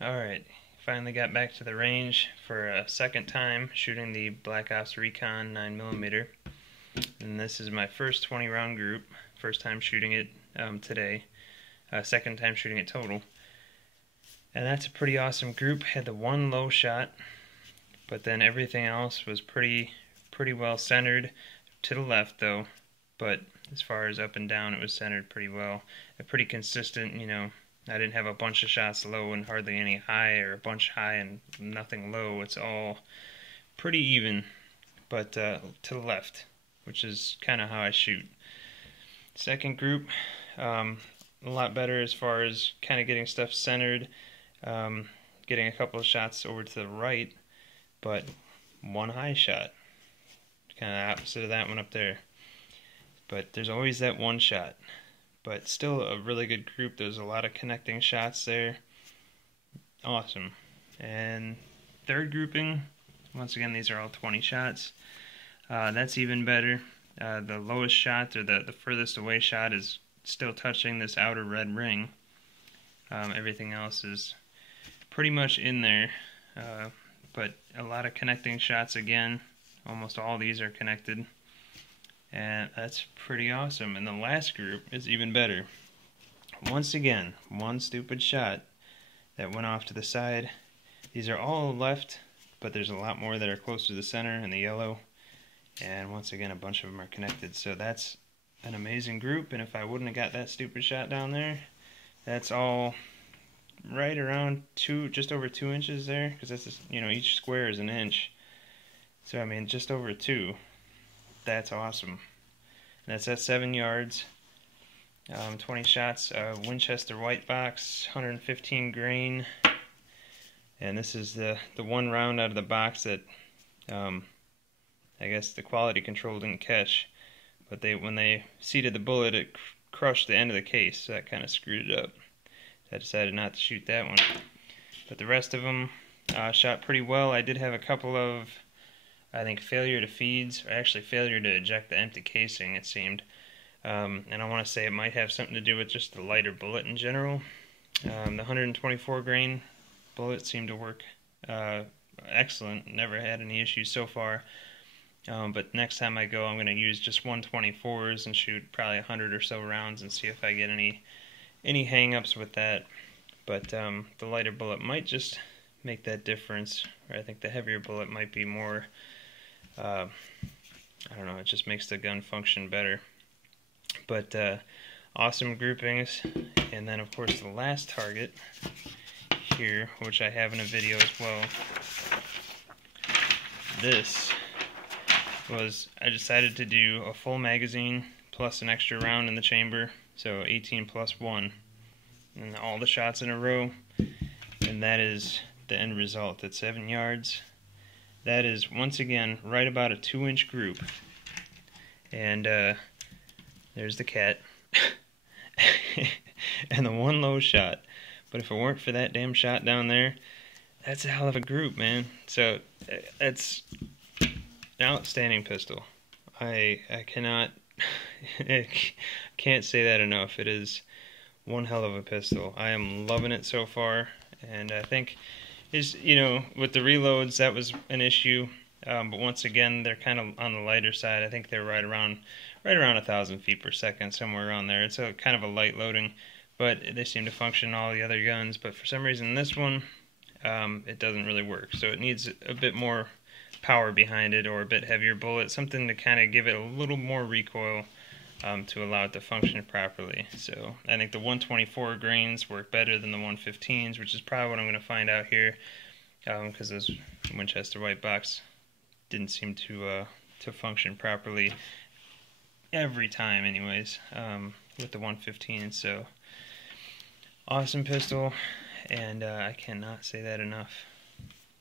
Alright, finally got back to the range for a second time shooting the Black Ops Recon 9mm. And this is my first 20 round group. First time shooting it today. Second time shooting it total. And that's a pretty awesome group. Had the one low shot, but then everything else was pretty well centered. To the left though, but as far as up and down it was centered pretty well. Pretty consistent, you know. I didn't have a bunch of shots low and hardly any high, or a bunch high and nothing low. It's all pretty even, but to the left, which is kind of how I shoot. Second group, a lot better as far as kind of getting stuff centered, getting a couple of shots over to the right, but one high shot. Kind of opposite of that one up there. But there's always that one shot. But still a really good group. There's a lot of connecting shots there. Awesome. And third grouping, once again, these are all 20 shots. That's even better. The lowest shot, or the furthest away shot, is still touching this outer red ring. Everything else is pretty much in there. But a lot of connecting shots again. Almost all these are connected. And that's pretty awesome. And the last group is even better. Once again, one stupid shot that went off to the side. These are all left, but there's a lot more that are close to the center and the yellow. And once again, a bunch of them are connected. So that's an amazing group. And if I wouldn't have got that stupid shot down there, that's all right around just over 2 inches there, because that's just, you know, each square is an inch. So I mean, just over 2. That's awesome. And that's at 7 yards. 20 shots. Winchester white box, 115 grain. And this is the one round out of the box that I guess the quality control didn't catch. But when they seated the bullet, it crushed the end of the case, so that kind of screwed it up. So I decided not to shoot that one. But the rest of them shot pretty well. I did have a couple of, I think, failure to feeds, or actually failure to eject the empty casing, it seemed. And I want to say it might have something to do with just the lighter bullet in general. The 124 grain bullet seemed to work excellent. Never had any issues so far. But next time I go, I'm going to use just 124s and shoot probably 100 or so rounds and see if I get any hang-ups with that. But the lighter bullet might just make that difference. Or I think the heavier bullet might be more, I don't know, it just makes the gun function better. But awesome groupings. And then of course the last target here, which I have in a video as well. This was, I decided to do a full magazine plus an extra round in the chamber, so 18 plus 1, and all the shots in a row, and that is the end result at 7 yards. That is, once again, right about a 2-inch group. And there's the cat. And the one low shot. But if it weren't for that damn shot down there, that's a hell of a group, man. So it's an outstanding pistol. I cannot I can't say that enough. It is one hell of a pistol. I am loving it so far, and I think you know, with the reloads that was an issue, but once again they're kind of on the lighter side. I think they're right around 1,000 feet per second, somewhere around there. It's a kind of a light loading, but they seem to function in all the other guns. But for some reason this one, it doesn't really work. So it needs a bit more power behind it, or a bit heavier bullet, something to kind of give it a little more recoil to allow it to function properly. So I think the 124 grains work better than the 115s, which is probably what I'm going to find out here, because this Winchester white box didn't seem to function properly every time anyways, with the 115. So awesome pistol, and I cannot say that enough.